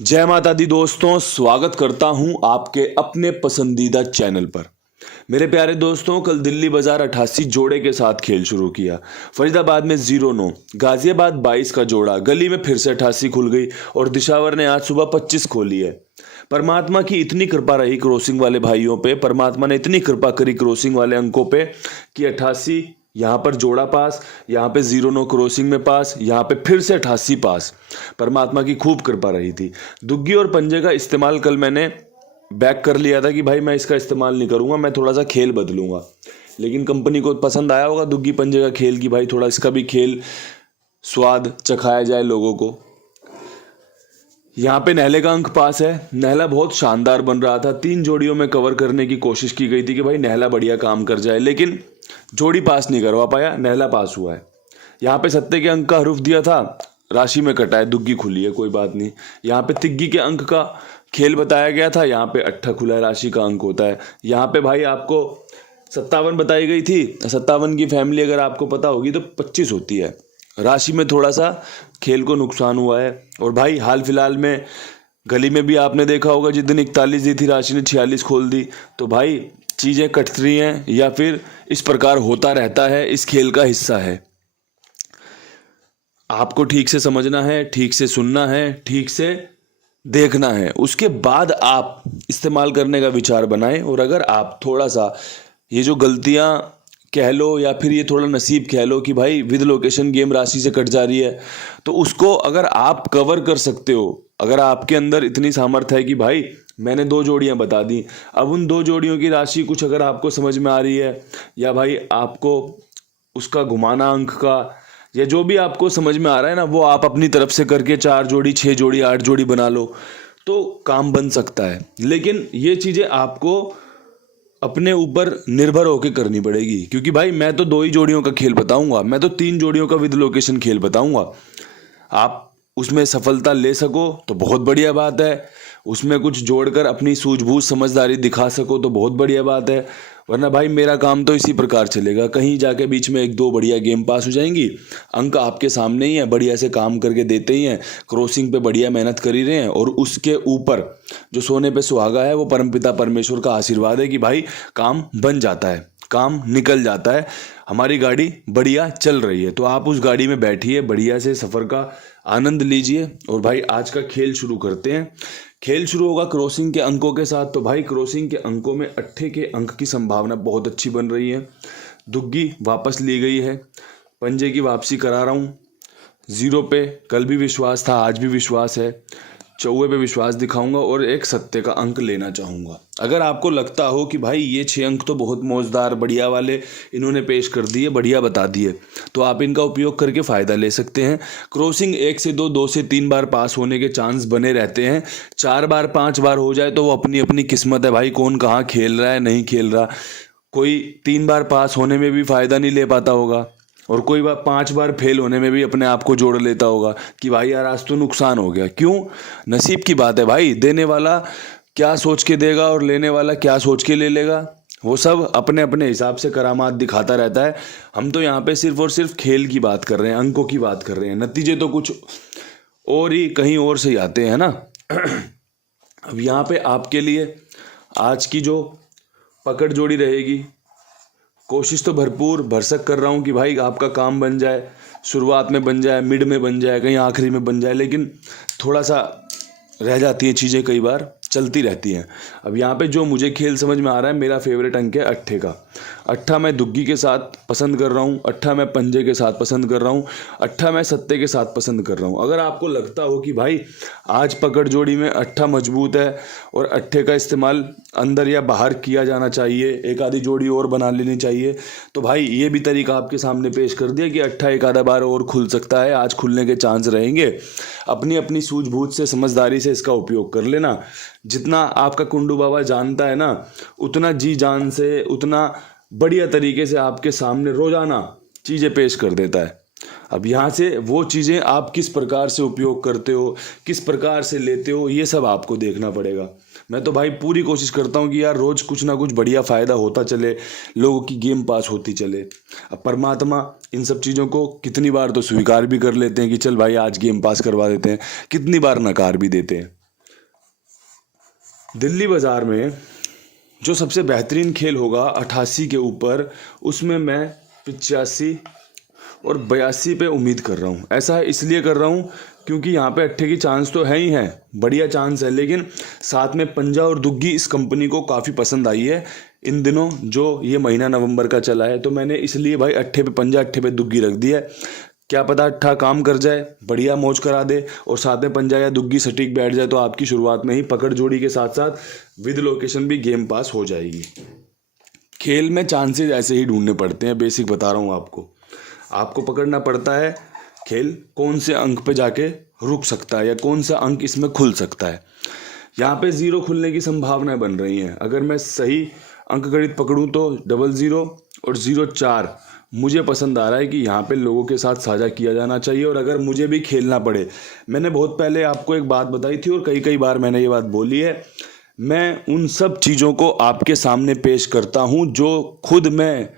जय माता दी दोस्तों, स्वागत करता हूं आपके अपने पसंदीदा चैनल पर। मेरे प्यारे दोस्तों, कल दिल्ली बाजार 88 जोड़े के साथ खेल शुरू किया। फरीदाबाद में 0-9, गाजियाबाद 22 का जोड़ा, गली में फिर से 88 खुल गई और दिशावर ने आज सुबह 25 खोली है। परमात्मा की इतनी कृपा रही क्रॉसिंग वाले भाइयों पे, परमात्मा ने इतनी कृपा करी क्रॉसिंग वाले अंकों पे कि 88 यहाँ पर जोड़ा पास, यहाँ पे 0-9 क्रॉसिंग में पास, यहाँ पे फिर से 88 पास। परमात्मा की खूब कृपा रही थी। दुग्गी और पंजे का इस्तेमाल कल मैंने बैक कर लिया था कि भाई मैं इसका इस्तेमाल नहीं करूँगा, मैं थोड़ा सा खेल बदलूंगा। लेकिन कंपनी को पसंद आया होगा दुग्गी पंजे का खेल कि भाई थोड़ा इसका भी खेल स्वाद चखाया जाए लोगों को। यहाँ पे नहले का अंक पास है। नहला बहुत शानदार बन रहा था। 3 जोड़ियों में कवर करने की कोशिश की गई थी कि भाई नहला बढ़िया काम कर जाए, लेकिन जोड़ी पास नहीं करवा पाया, नहला पास हुआ है। यहाँ पे सत्ते के अंक का हरूफ दिया था, राशि में कटा है, दुग्गी खुली है, कोई बात नहीं। यहाँ पे तिग्गी के अंक का खेल बताया गया था, यहाँ पे अट्ठा खुला है, राशि का अंक होता है। यहाँ पे भाई आपको 57 बताई गई थी, 57 की फैमिली अगर आपको पता होगी तो 25 होती है। राशि में थोड़ा सा खेल को नुकसान हुआ है। और भाई हाल फिलहाल में गली में भी आपने देखा होगा, जिस दिन 41 दी थी राशि ने 46 खोल दी। तो भाई चीज़ें कट रही हैं या फिर इस प्रकार होता रहता है, इस खेल का हिस्सा है। आपको ठीक से समझना है, ठीक से सुनना है, ठीक से देखना है, उसके बाद आप इस्तेमाल करने का विचार बनाएं। और अगर आप थोड़ा सा ये जो गलतियां कह लो या फिर ये थोड़ा नसीब कह लो कि भाई विद लोकेशन गेम राशि से कट जा रही है, तो उसको अगर आप कवर कर सकते हो, अगर आपके अंदर इतनी सामर्थ्य है कि भाई मैंने 2 जोड़ियां बता दी, अब उन 2 जोड़ियों की राशि कुछ अगर आपको समझ में आ रही है, या भाई आपको उसका घुमाना अंक का या जो भी आपको समझ में आ रहा है ना, वो आप अपनी तरफ से करके 4 जोड़ी 6 जोड़ी 8 जोड़ी बना लो तो काम बन सकता है। लेकिन ये चीज़ें आपको अपने ऊपर निर्भर होकर करनी पड़ेगी, क्योंकि भाई मैं तो 2 ही जोड़ियों का खेल बताऊंगा, मैं तो 3 जोड़ियों का विद लोकेशन खेल बताऊंगा। आप उसमें सफलता ले सको तो बहुत बढ़िया बात है, उसमें कुछ जोड़कर अपनी सूझबूझ समझदारी दिखा सको तो बहुत बढ़िया बात है। वरना भाई मेरा काम तो इसी प्रकार चलेगा, कहीं जाके बीच में 1-2 बढ़िया गेम पास हो जाएंगी, अंक आपके सामने ही है, बढ़िया से काम करके देते ही हैं, क्रॉसिंग पे बढ़िया मेहनत कर ही रहे हैं, और उसके ऊपर जो सोने पे सुहागा है वो परमपिता परमेश्वर का आशीर्वाद है कि भाई काम बन जाता है, काम निकल जाता है, हमारी गाड़ी बढ़िया चल रही है। तो आप उस गाड़ी में बैठिए, बढ़िया से सफ़र का आनंद लीजिए। और भाई आज का खेल शुरू करते हैं। खेल शुरू होगा क्रॉसिंग के अंकों के साथ। तो भाई क्रॉसिंग के अंकों में अट्ठे के अंक की संभावना बहुत अच्छी बन रही है। दुग्गी वापस ली गई है, पंजे की वापसी करा रहा हूँ। 0 पे कल भी विश्वास था, आज भी विश्वास है, चौवे पे विश्वास दिखाऊंगा और एक सत्ते का अंक लेना चाहूँगा। अगर आपको लगता हो कि भाई ये 6 अंक तो बहुत मौजदार बढ़िया वाले इन्होंने पेश कर दिए, बढ़िया बता दिए, तो आप इनका उपयोग करके फ़ायदा ले सकते हैं। क्रॉसिंग 1 से 2, 2 से 3 बार पास होने के चांस बने रहते हैं। 4 बार 5 बार हो जाए तो वो अपनी अपनी किस्मत है भाई, कौन कहाँ खेल रहा है नहीं खेल रहा। कोई 3 बार पास होने में भी फ़ायदा नहीं ले पाता होगा, और कोई बार 5 बार फेल होने में भी अपने आप को जोड़ लेता होगा कि भाई यार आज तो नुकसान हो गया। क्यों? नसीब की बात है भाई, देने वाला क्या सोच के देगा और लेने वाला क्या सोच के ले लेगा, वो सब अपने अपने हिसाब से करामात दिखाता रहता है। हम तो यहाँ पे सिर्फ और सिर्फ खेल की बात कर रहे हैं, अंकों की बात कर रहे हैं, नतीजे तो कुछ और ही कहीं और से ही आते हैं ना। अब यहाँ पे आपके लिए आज की जो पकड़ जोड़ी रहेगी, कोशिश तो भरपूर भरसक कर रहा हूँ कि भाई आपका काम बन जाए, शुरुआत में बन जाए, मिड में बन जाए, कहीं आखिरी में बन जाए, लेकिन थोड़ा सा रह जाती हैं चीज़ें, कई बार चलती रहती हैं। अब यहाँ पे जो मुझे खेल समझ में आ रहा है, मेरा फेवरेट अंक है अट्ठे का। अट्ठा मैं दुग्गी के साथ पसंद कर रहा हूँ, अट्ठा मैं पंजे के साथ पसंद कर रहा हूँ, अट्ठा मैं सत्ते के साथ पसंद कर रहा हूँ। अगर आपको लगता हो कि भाई आज पकड़ जोड़ी में अट्ठा मजबूत है और अट्ठे का इस्तेमाल अंदर या बाहर किया जाना चाहिए, एक आधी जोड़ी और बना लेनी चाहिए, तो भाई ये भी तरीका आपके सामने पेश कर दिया कि अट्ठा एक आधा बार और खुल सकता है, आज खुलने के चांस रहेंगे। अपनी अपनी सूझबूझ से समझदारी से इसका उपयोग कर लेना। जितना आपका कुंडू बाबा जानता है ना, उतना जी जान से, उतना बढ़िया तरीके से आपके सामने रोजाना चीज़ें पेश कर देता है। अब यहाँ से वो चीज़ें आप किस प्रकार से उपयोग करते हो, किस प्रकार से लेते हो, ये सब आपको देखना पड़ेगा। मैं तो भाई पूरी कोशिश करता हूँ कि यार रोज़ कुछ ना कुछ बढ़िया फ़ायदा होता चले, लोगों की गेम पास होती चले। अब परमात्मा इन सब चीज़ों को कितनी बार तो स्वीकार भी कर लेते हैं कि चल भाई आज गेम पास करवा देते हैं, कितनी बार नकार भी देते हैं। दिल्ली बाज़ार में जो सबसे बेहतरीन खेल होगा 88 के ऊपर, उसमें मैं 85 और 82 पे उम्मीद कर रहा हूँ। ऐसा इसलिए कर रहा हूँ क्योंकि यहाँ पे अट्ठे की चांस तो है ही है, बढ़िया चांस है, लेकिन साथ में पंजा और दुग्गी इस कंपनी को काफ़ी पसंद आई है इन दिनों, जो ये महीना नवंबर का चला है। तो मैंने इसलिए भाई अट्ठे पे पंजा अट्ठे पे दुग्गी रख दिया है। क्या पता अट्ठा काम कर जाए, बढ़िया मौज करा दे और साथ में पंजा या दुग्गी सटीक बैठ जाए तो आपकी शुरुआत में ही पकड़ जोड़ी के साथ साथ विद लोकेशन भी गेम पास हो जाएगी। खेल में चांसेस ऐसे ही ढूंढने पड़ते हैं, बेसिक बता रहा हूँ आपको पकड़ना पड़ता है खेल कौन से अंक पे जाके रुक सकता है या कौन सा अंक इसमें खुल सकता है। यहाँ पे 0 खुलने की संभावनाएं बन रही हैं। अगर मैं सही अंक गणित पकड़ूं तो 00 और 04 मुझे पसंद आ रहा है कि यहाँ पे लोगों के साथ साझा किया जाना चाहिए। और अगर मुझे भी खेलना पड़े, मैंने बहुत पहले आपको एक बात बताई थी और कई बार मैंने ये बात बोली है, मैं उन सब चीज़ों को आपके सामने पेश करता हूँ जो खुद मैं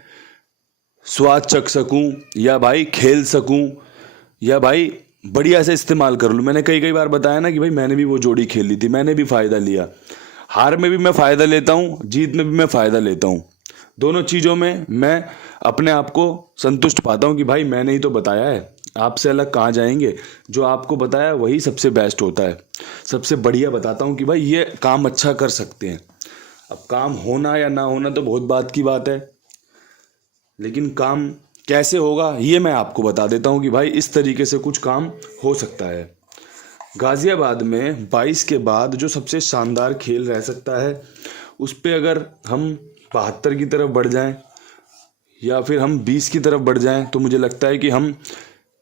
स्वाद चख सकूँ या भाई खेल सकूँ या भाई बढ़िया से इस्तेमाल कर लूँ। मैंने कई बार बताया ना कि भाई मैंने भी वो जोड़ी खेली थी, मैंने भी फ़ायदा लिया। हार में भी मैं फ़ायदा लेता हूँ, जीत में भी मैं फ़ायदा लेता हूँ। दोनों चीज़ों में मैं अपने आप को संतुष्ट पाता हूँ कि भाई मैंने ही तो बताया है, आपसे अलग कहाँ जाएंगे। जो आपको बताया वही सबसे बेस्ट होता है, सबसे बढ़िया बताता हूँ कि भाई ये काम अच्छा कर सकते हैं। अब काम होना या ना होना तो बहुत बात की बात है, लेकिन काम कैसे होगा ये मैं आपको बता देता हूँ कि भाई इस तरीके से कुछ काम हो सकता है। गाज़ियाबाद में 22 के बाद जो सबसे शानदार खेल रह सकता है, उस पे अगर हम 72 की तरफ बढ़ जाएं या फिर हम 20 की तरफ बढ़ जाएं तो मुझे लगता है कि हम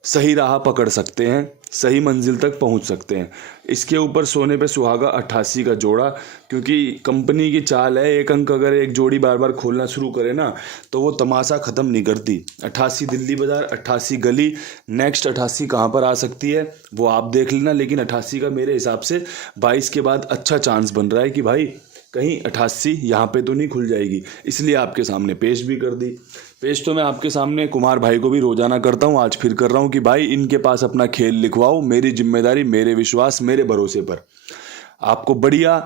सही राह पकड़ सकते हैं, सही मंजिल तक पहुंच सकते हैं। इसके ऊपर सोने पे सुहागा 88 का जोड़ा, क्योंकि कंपनी की चाल है, एक अंक अगर एक जोड़ी बार बार खोलना शुरू करे ना तो वो तमाशा ख़त्म नहीं करती। 88 दिल्ली बाज़ार, 88 गली, नेक्स्ट 88 कहाँ पर आ सकती है वो आप देख लेना। लेकिन 88 का मेरे हिसाब से 22 के बाद अच्छा चांस बन रहा है कि भाई कहीं 88 यहाँ पे तो नहीं खुल जाएगी, इसलिए आपके सामने पेश भी कर दी। पेश तो मैं आपके सामने कुमार भाई को भी रोजाना करता हूँ, आज फिर कर रहा हूँ कि भाई इनके पास अपना खेल लिखवाओ, मेरी जिम्मेदारी, मेरे विश्वास, मेरे भरोसे पर। आपको बढ़िया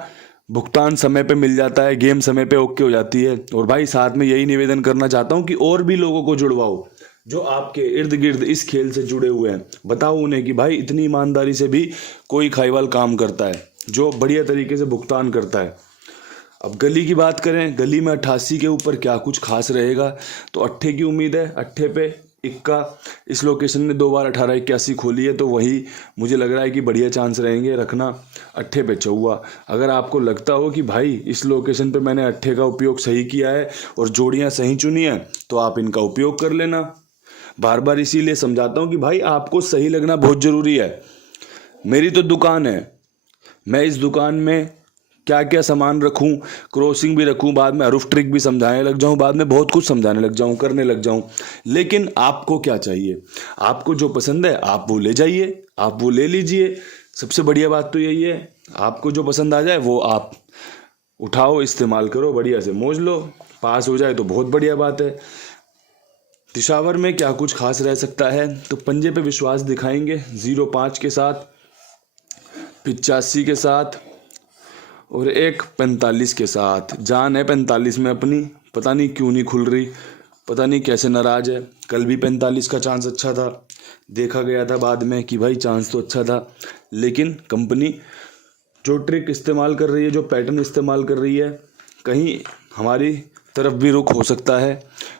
भुगतान समय पे मिल जाता है, गेम समय पे ओके हो जाती है। और भाई साथ में यही निवेदन करना चाहता हूँ कि और भी लोगों को जुड़वाओ जो आपके इर्द गिर्द इस खेल से जुड़े हुए हैं। बताओ उन्हें कि भाई इतनी ईमानदारी से भी कोई खाईवाल काम करता है जो बढ़िया तरीके से भुगतान करता है। अब गली की बात करें, गली में 88 के ऊपर क्या कुछ खास रहेगा, तो अट्ठे की उम्मीद है। अट्ठे पे इक्का, इस लोकेशन ने 2 बार 1881 खोली है, तो वही मुझे लग रहा है कि बढ़िया चांस रहेंगे रखना। अट्ठे पे चौवा, अगर आपको लगता हो कि भाई इस लोकेशन पे मैंने अट्ठे का उपयोग सही किया है और जोड़ियाँ सही चुनी हैं, तो आप इनका उपयोग कर लेना। बार बार इसीलिए समझाता हूँ कि भाई आपको सही लगना बहुत ज़रूरी है। मेरी तो दुकान है, मैं इस दुकान में क्या क्या सामान रखूं, क्रॉसिंग भी रखूं, बाद में हरूफ ट्रिक भी समझाने लग जाऊं, बाद में बहुत कुछ समझाने लग जाऊं, करने लग जाऊं। लेकिन आपको क्या चाहिए, आपको जो पसंद है आप वो ले जाइए, आप वो ले लीजिए। सबसे बढ़िया बात तो यही है, आपको जो पसंद आ जाए वो आप उठाओ, इस्तेमाल करो, बढ़िया से मौज लो। पास हो जाए तो बहुत बढ़िया बात है। दिशावर में क्या कुछ खास रह सकता है, तो पंजे पे विश्वास दिखाएंगे 05 के साथ, 85 के साथ और एक 45 के साथ। जान है 45 में अपनी, पता नहीं क्यों नहीं खुल रही, पता नहीं कैसे नाराज है। कल भी 45 का चांस अच्छा था, देखा गया था बाद में कि भाई चांस तो अच्छा था, लेकिन कंपनी जो ट्रिक इस्तेमाल कर रही है, जो पैटर्न इस्तेमाल कर रही है, कहीं हमारी तरफ भी रुख हो सकता है।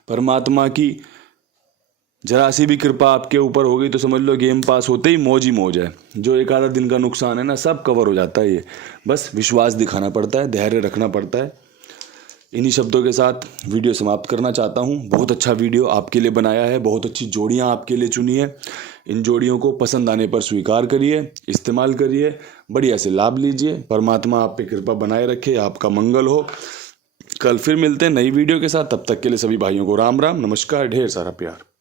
परमात्मा की जरा सी भी कृपा आपके ऊपर हो गई तो समझ लो गेम पास होते ही मौज है। जो एक आधा दिन का नुकसान है ना, सब कवर हो जाता है। ये बस विश्वास दिखाना पड़ता है, धैर्य रखना पड़ता है। इन्हीं शब्दों के साथ वीडियो समाप्त करना चाहता हूँ। बहुत अच्छा वीडियो आपके लिए बनाया है, बहुत अच्छी जोड़ियाँ आपके लिए चुनी है। इन जोड़ियों को पसंद आने पर स्वीकार करिए, इस्तेमाल करिए, बढ़िया से लाभ लीजिए। परमात्मा आप पे कृपा बनाए रखे, आपका मंगल हो। कल फिर मिलते हैं नई वीडियो के साथ, तब तक के लिए सभी भाइयों को राम राम, नमस्कार, ढेर सारा प्यार।